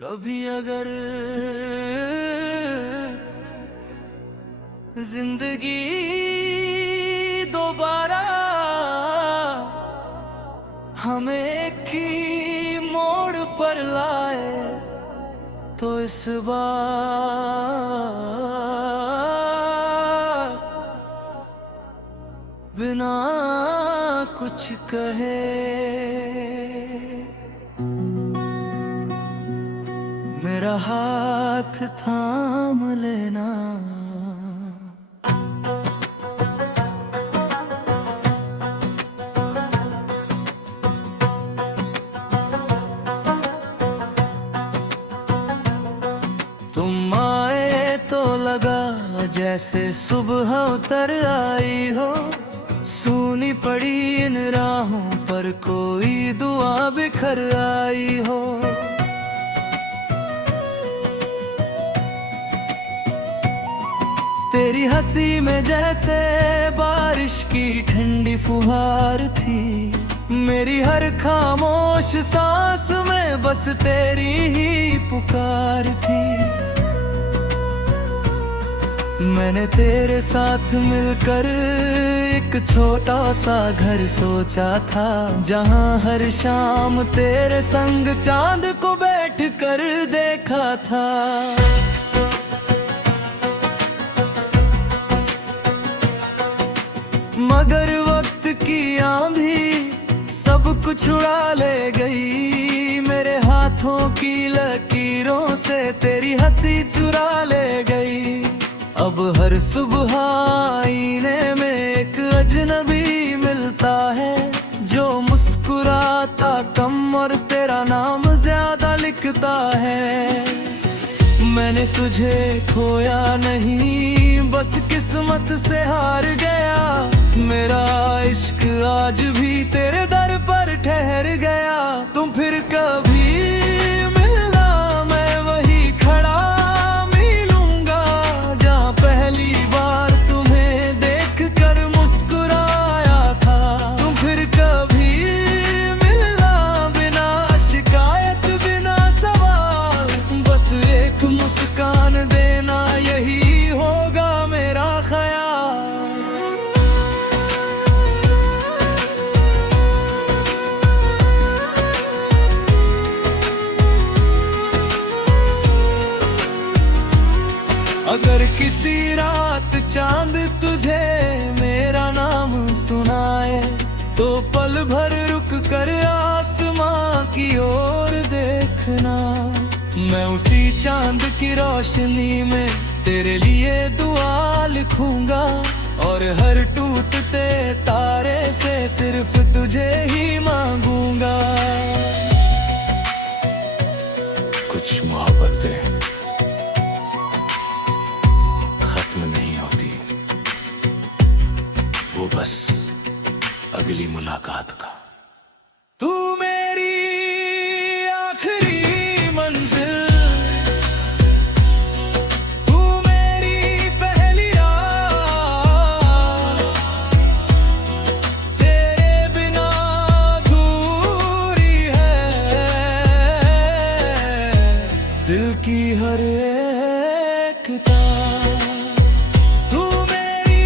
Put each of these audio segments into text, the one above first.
कभी अगर जिंदगी दोबारा हमें एक ही मोड़ पर लाए तो इस बार बिना कुछ कहे मेरा हाथ थाम लेना। तुम आए तो लगा जैसे सुबह उतर आई हो, सूनी पड़ी इन राहों पर कोई दुआ बिखर आई हो। तेरी हंसी में जैसे बारिश की ठंडी फुहार थी, मेरी हर खामोश सांस में बस तेरी ही पुकार थी। मैंने तेरे साथ मिलकर एक छोटा सा घर सोचा था, जहां हर शाम तेरे संग चांद को बैठ कर देखा था। मगर वक्त की आंधी सब कुछ उड़ा ले गई, मेरे हाथों की लकीरों से तेरी हंसी चुरा ले गई। अब हर सुबह आईने में एक अजनबी मिलता है, जो मुस्कुराता कम और तेरा नाम ज्यादा लिखता है। मैंने तुझे खोया नहीं, बस किस्मत से हार गया। मेरा इश्क आज भी तेरे दर पर ठहर गया। तुम फिर कभी मिलना, मैं वही खड़ा मिलूंगा जहाँ पहली बार तुम्हें देख कर मुस्कुराया था। तुम फिर कभी मिलना, बिना शिकायत बिना सवाल, बस एक मुस्कान देना, यही होगा मेरा ख्याल। अगर किसी रात चांद तुझे मेरा नाम सुनाए, तो पल भर रुक कर आसमां की ओर देखना। मैं उसी चांद की रोशनी में तेरे लिए दुआ लिखूंगा, और हर टूटते तारे से सिर्फ तुझे ही मांगूंगा। कुछ मोहब्बतें खत्म नहीं होती, वो बस अगली मुलाकात का। तू मेरी आखिरी मंजिल, तू मेरी पहली रात, तेरे बिना अधूरी है दिल की हर एक तार। तू मेरी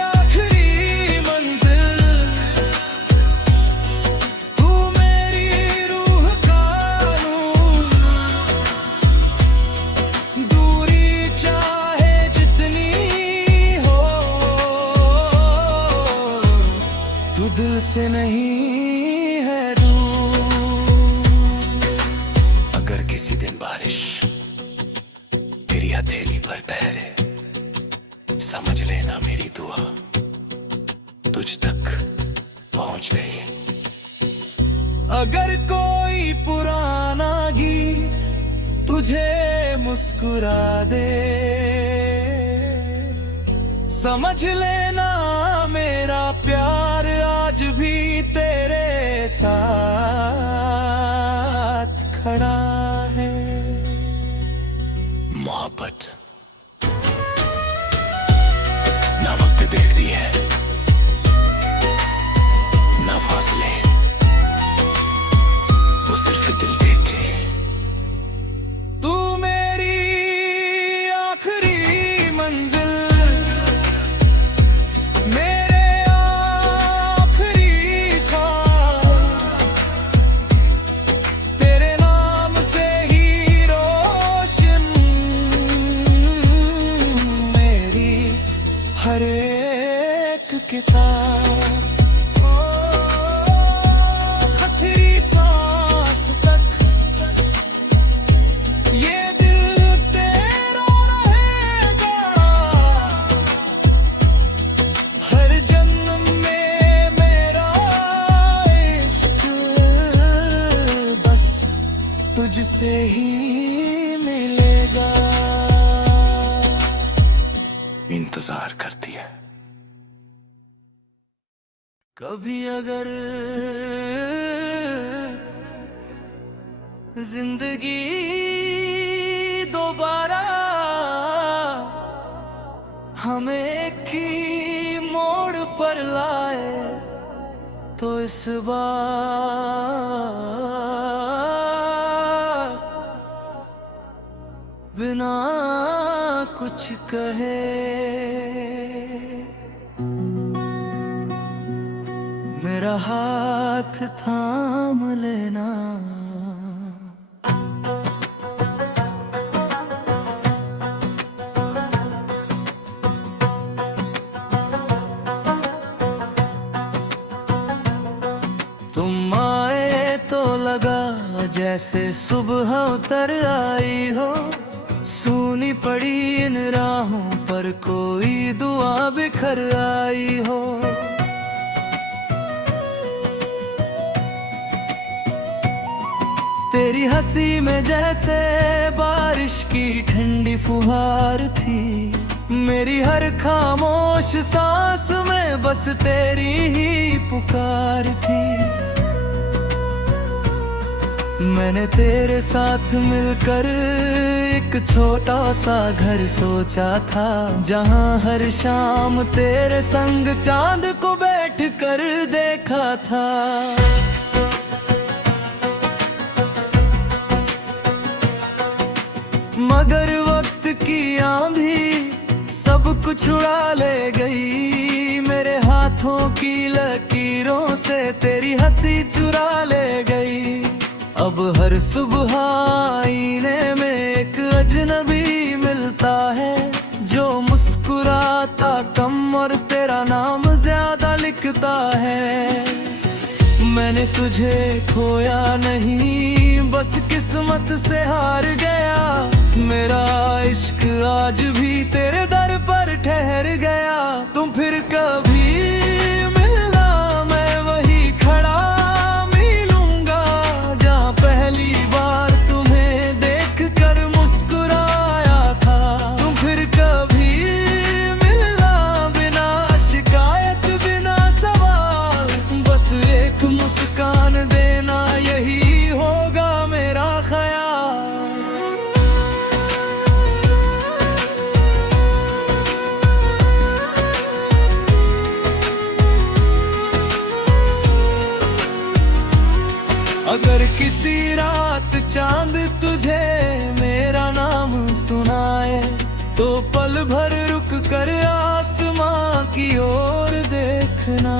आखिरी मंजिल, तू मेरी रूह का नूर, दूरी चाहे जितनी हो, तू दिल से नहीं है दूर। अगर किसी दिन बारिश तेरी हथेली पर ठहरे, समझ लेना मेरी दुआ तुझ तक पहुंच गई है। अगर कोई पुराना गीत तुझे मुस्कुरा दे, समझ लेना मेरा प्यार आज भी तेरे साथ खड़ा है। मोहब्बत ना वक्त देखती है, ना फासले, वो सिर्फ दिल देखे से ही मिलेगा। इंतजार करती है। कभी अगर जिंदगी दोबारा हमें एक ही मोड़ पर लाए तो इस बार बिना कुछ कहे मेरा हाथ थाम लेना। तुम आए तो लगा जैसे सुबह उतर आई हो, सूनी पड़ी इन राहों पर कोई दुआ बिखर आई हो। तेरी हंसी में जैसे बारिश की ठंडी फुहार थी, मेरी हर खामोश सांस में बस तेरी ही पुकार थी। मैंने तेरे साथ मिलकर एक छोटा सा घर सोचा था, जहां हर शाम तेरे संग चांद को बैठ कर देखा था। मगर वक्त की आंधी सब कुछ उड़ा ले गई, मेरे हाथों की लकीरों से तेरी हंसी चुरा ले गई। अब हर सुबह आईने में एक अजनबी मिलता है, जो मुस्कुराता कम और तेरा नाम ज्यादा लिखता है। मैंने तुझे खोया नहीं, बस किस्मत से हार गया। मेरा इश्क आज भी तेरे दर पर ठहर गया। तुम फिर कभी मिलना, मैं वही खड़ा मिलूंगा जहाँ पहली बार तुम्हें देख कर मुस्कुराया था। तुम फिर कभी मिलना, बिना शिकायत बिना सवाल, बस एक मुस्कान देना, यही होगा मेरा ख्याल। अगर किसी रात चांद तुझे मेरा नाम सुनाए, तो पल भर रुक कर आसमां की ओर देखना।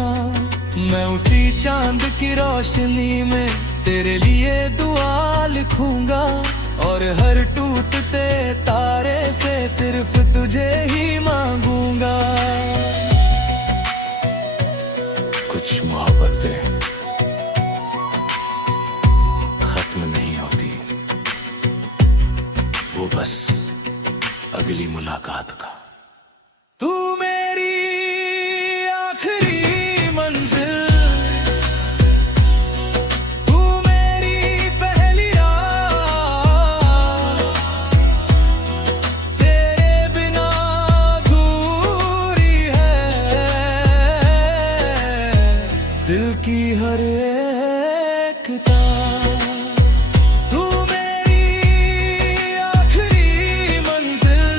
मैं उसी चांद की रोशनी में तेरे लिए दुआ लिखूंगा, और हर टूटते तारे से सिर्फ तुझे ही मांगूंगा। कुछ मोहब्बतें खत्म नहीं होती, वो बस अगली मुलाकात का। तू मेरी आखिरी मंजिल, तू मेरी पहली रात, तेरे बिना अधूरी है दिल की हर एक तार। तू मेरी आखिरी मंजिल,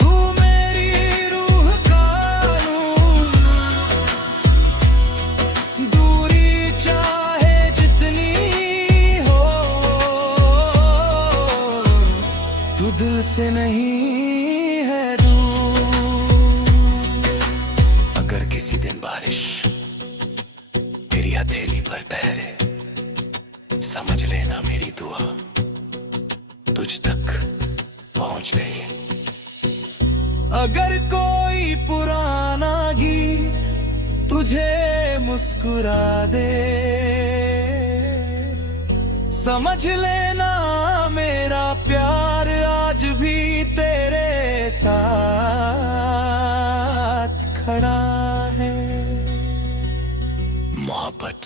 तू मेरी रूह का नूर, दूरी चाहे जितनी हो, तू दिल से नहीं है दूर। अगर किसी दिन बारिश तेरी हथेली पर ठहरे, समझ लेना मेरी दुआ तुझ तक पहुंच गई है। अगर कोई पुराना गीत तुझे मुस्कुरा दे, समझ लेना मेरा प्यार आज भी तेरे साथ खड़ा है। मोहब्बत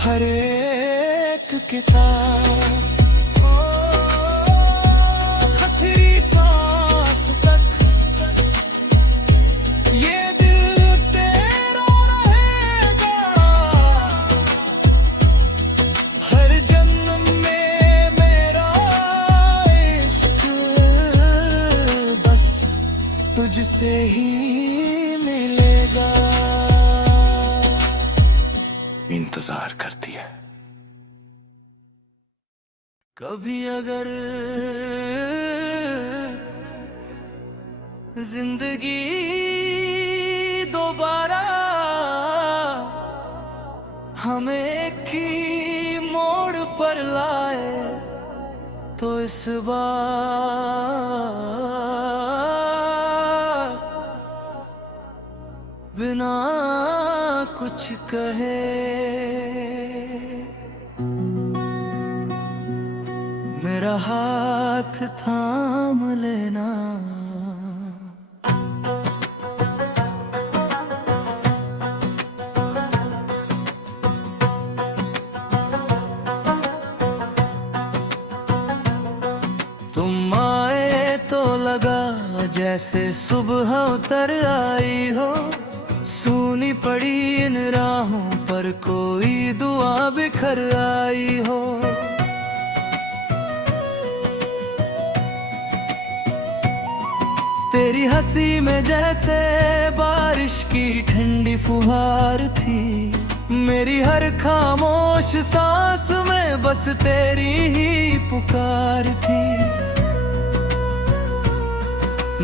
हर एक किताब, हथेली सांस तक ये दिल तेरा रहेगा। हर जन्म में मेरा इश्क बस तुझसे ही मिलेगा। इंतजार करती है। कभी अगर जिंदगी दोबारा हमें एक ही मोड़ पर लाए तो इस बार बिना कुछ कहे मेरा हाथ थाम लेना। तुम आए तो लगा जैसे सुबह उतर आई हो, सूनी पड़ी इन राहों पर कोई दुआ बिखर आई हो। तेरी हंसी में जैसे बारिश की ठंडी फुहार थी, मेरी हर खामोश सांस में बस तेरी ही पुकार थी।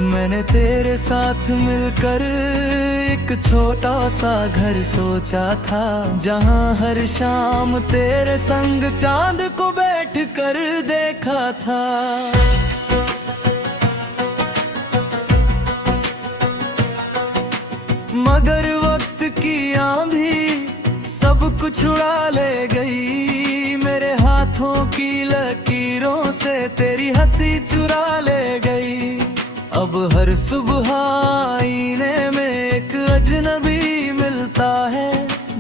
मैंने तेरे साथ मिलकर एक छोटा सा घर सोचा था, जहां हर शाम तेरे संग चांद को बैठ कर देखा था। मगर वक्त की आंधी सब कुछ उड़ा ले गई, मेरे हाथों की लकीरों से तेरी हंसी चुरा ले गई। अब हर सुबह आईने में एक अजनबी मिलता है,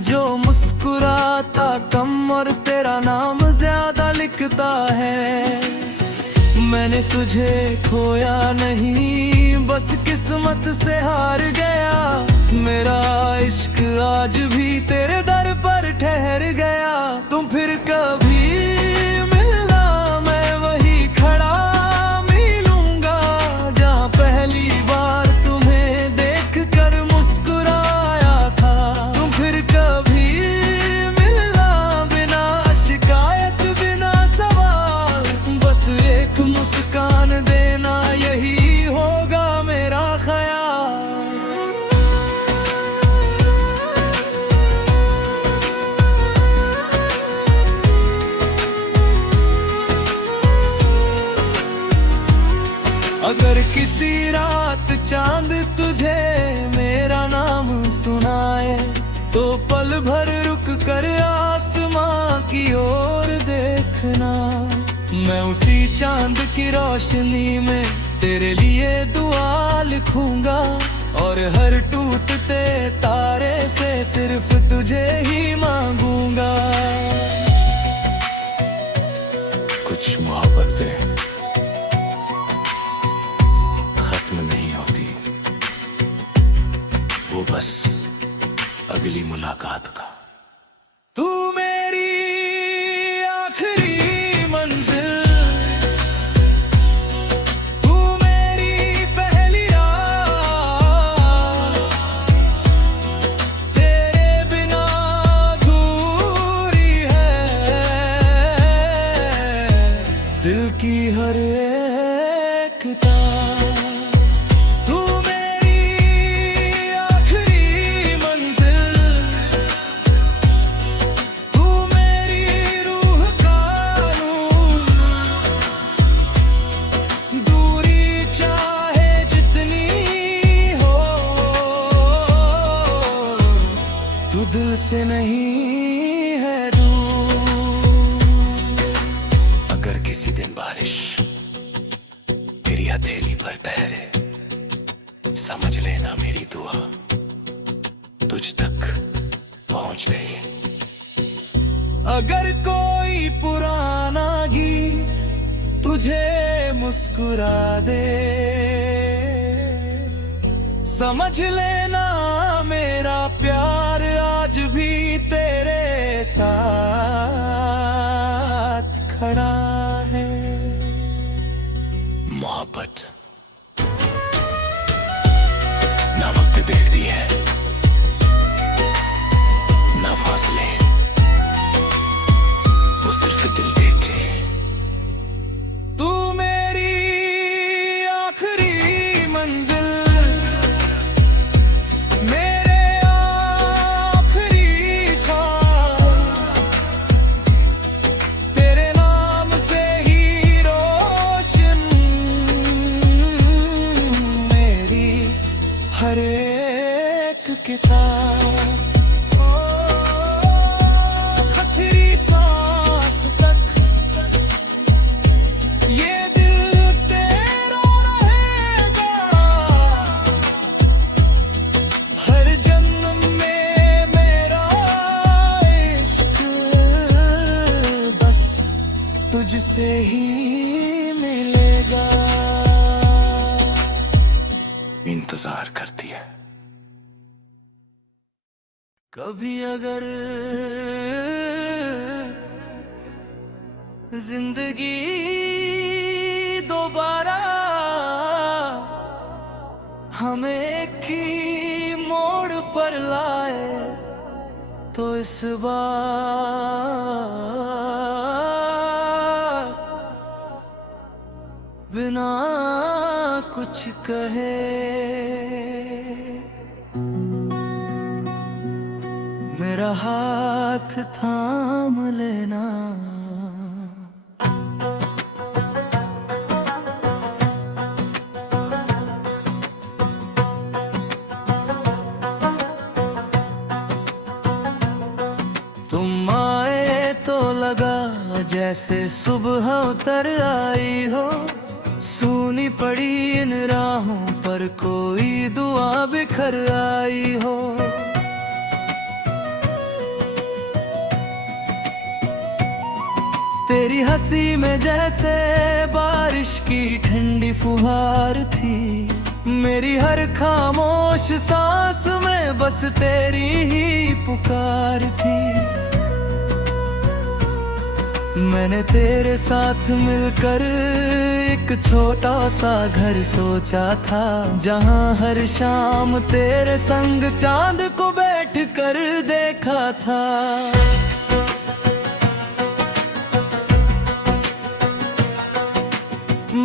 जो मुस्कुराता कम और तेरा नाम ज्यादा लिखता है। मैंने तुझे खोया नहीं, बस किस्मत से हार गया। मेरा इश्क आज भी तेरे दर पर ठहर गया। तुम फिर कभी मिलना, मैं वही खड़ा मिलूंगा, जहाँ पहली बार तुम्हें देख कर मुस्कुराया था। तुम फिर कभी मिलना, बिना शिकायत बिना सवाल, बस एक मुस्कान देना, यही होगा मेरा ख्याल। अगर किसी रात चांद तुझे मेरा नाम सुनाए, तो पल भर रुक कर आसमां की ओर देखना। मैं उसी चांद की रोशनी में तेरे लिए दुआ लिखूंगा, और हर टूटते तारे से सिर्फ तुझे ही मांगूंगा। कुछ मोहब्बतें खत्म नहीं होती, वो बस अगली मुलाकात का। तू मेरी आखिरी मंजिल, तू मेरी पहली रात, तेरे बिना अधूरी है दिल की हर एक तार। तू मेरी आखिरी मंजिल, अगर कोई पुराना गीत तुझे मुस्कुरा दे, समझ लेना मेरा प्यार आज भी तेरे साथ खड़ा है। मोहब्बत ना वक्त देखती है, ना फासले, वो सिर्फ दिल देखे। तू मेरी आखिरी मंजिल, मेरे आखिरी ख्वाब, तेरे नाम से ही रोशन मेरी हर एक किताब। आखिरी सांस तक ये दिल तेरा रहेगा, हर जन्म में मेरा इश्क बस तुझसे ही मिलेगा। इंतजार करती है। कभी अगर जिंदगी दोबारा हमें एक ही मोड़ पर लाए, तो इस बार बिना कुछ कहे मेरा हाथ थाम लेना। तुम आए तो लगा जैसे सुबह उतर आई हो, सूनी पड़ी इन राहों पर कोई दुआ बिखर आई हो। तेरी हंसी में जैसे बारिश की ठंडी फुहार थी, मेरी हर खामोश सांस में बस तेरी ही पुकार थी। मैंने तेरे साथ मिलकर एक छोटा सा घर सोचा था, जहां हर शाम तेरे संग चांद को बैठ कर देखा था।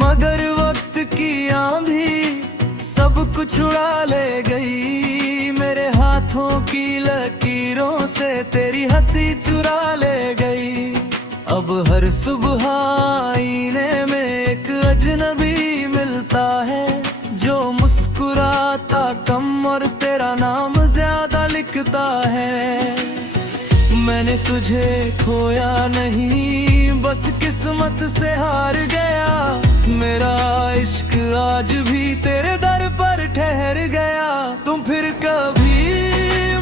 मगर वक्त की आंधी सब कुछ उड़ा ले गई, मेरे हाथों की लकीरों से तेरी हंसी चुरा ले गई। अब हर सुबह आईने में एक अजनबी मिलता है, जो मुस्कुराता कम और तेरा नाम ज्यादा लिखता है। मैंने तुझे खोया नहीं, बस किस्मत से हार गया। मेरा इश्क आज भी तेरे दर पर ठहर गया। तुम फिर कभी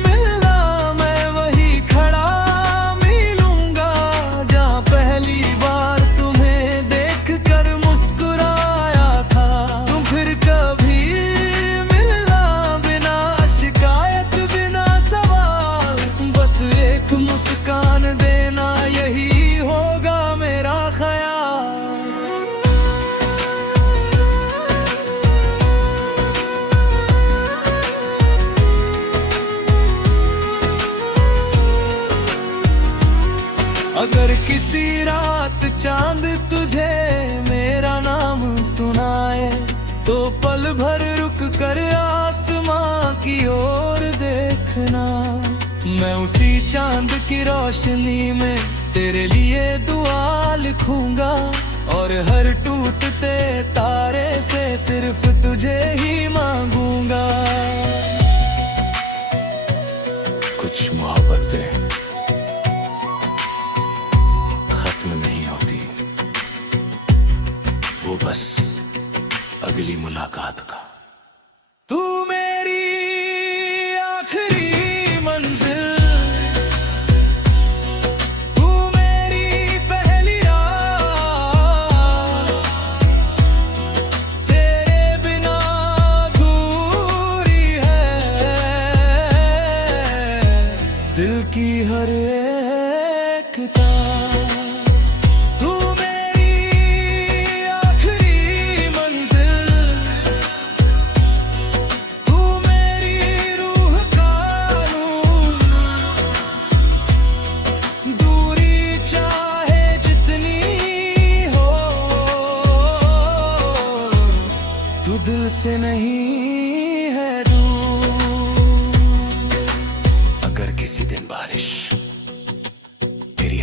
मिलना, मैं वही खड़ा मिलूंगा, जहाँ पहली बार तुम्हें देख कर मुस्कुराया था। तुम फिर कभी मिलना, बिना शिकायत बिना सवाल, बस एक मुस्कान देना, यही होगा मेरा ख्याल। अगर किसी रात चांद तुझे मेरा नाम सुनाए, तो पल भर रुक कर आसमां की ओर देखना। मैं उसी चांद की रोशनी में तेरे लिए दुआ लिखूंगा, और हर टूटते तारे से सिर्फ तुझे ही मांगूंगा। कुछ मोहब्बतें खत्म नहीं होती, वो बस अगली मुलाकात का। तू मेरी आखिरी मंजिल, तू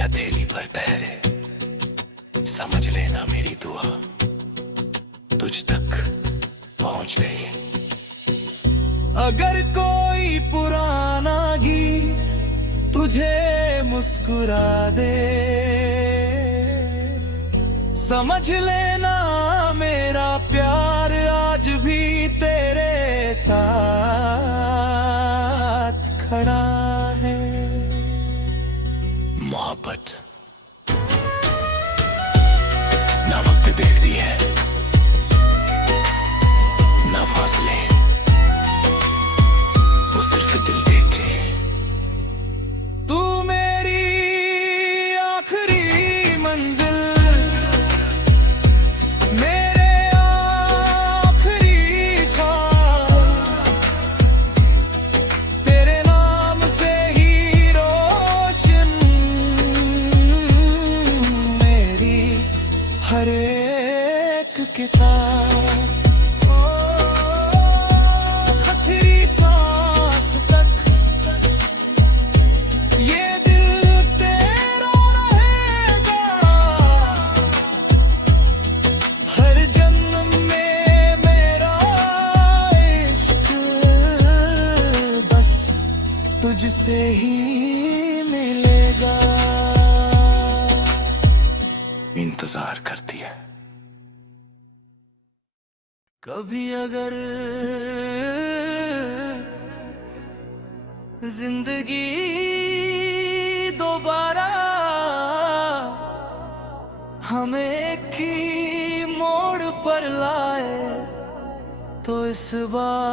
हथेली पर ठहरे, समझ लेना मेरी दुआ तुझ तक पहुंच गई। अगर कोई पुराना गीत तुझे मुस्कुरा दे, समझ लेना मेरा प्यार आज भी तेरे साथ खड़ा है। मोहब्बत ना वक्त देखती है, ना फासले, वो सिर्फ दिल देखे। तू मेरी आखिरी मंजिल, मेरे आखिरी ख्वाब, तेरे नाम से ही रोशन मेरी हर एक किताब। आखिरी सांस तक ये दिल तेरा रहेगा, हर जन्म में मेरा इश्क बस तुझसे ही मिलेगा। इंतजार करती है। कभी अगर जिंदगी दोबारा हमें एक ही मोड़ पर लाए, तो इस बार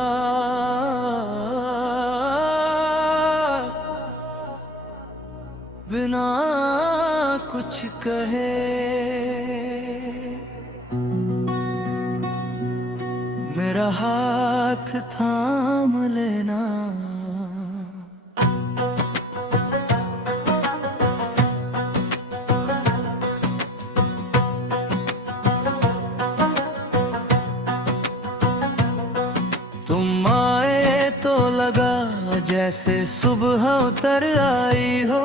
बिना कुछ कहे मेरा हाथ थाम लेना। तुम आए तो लगा जैसे सुबह उतर आई हो।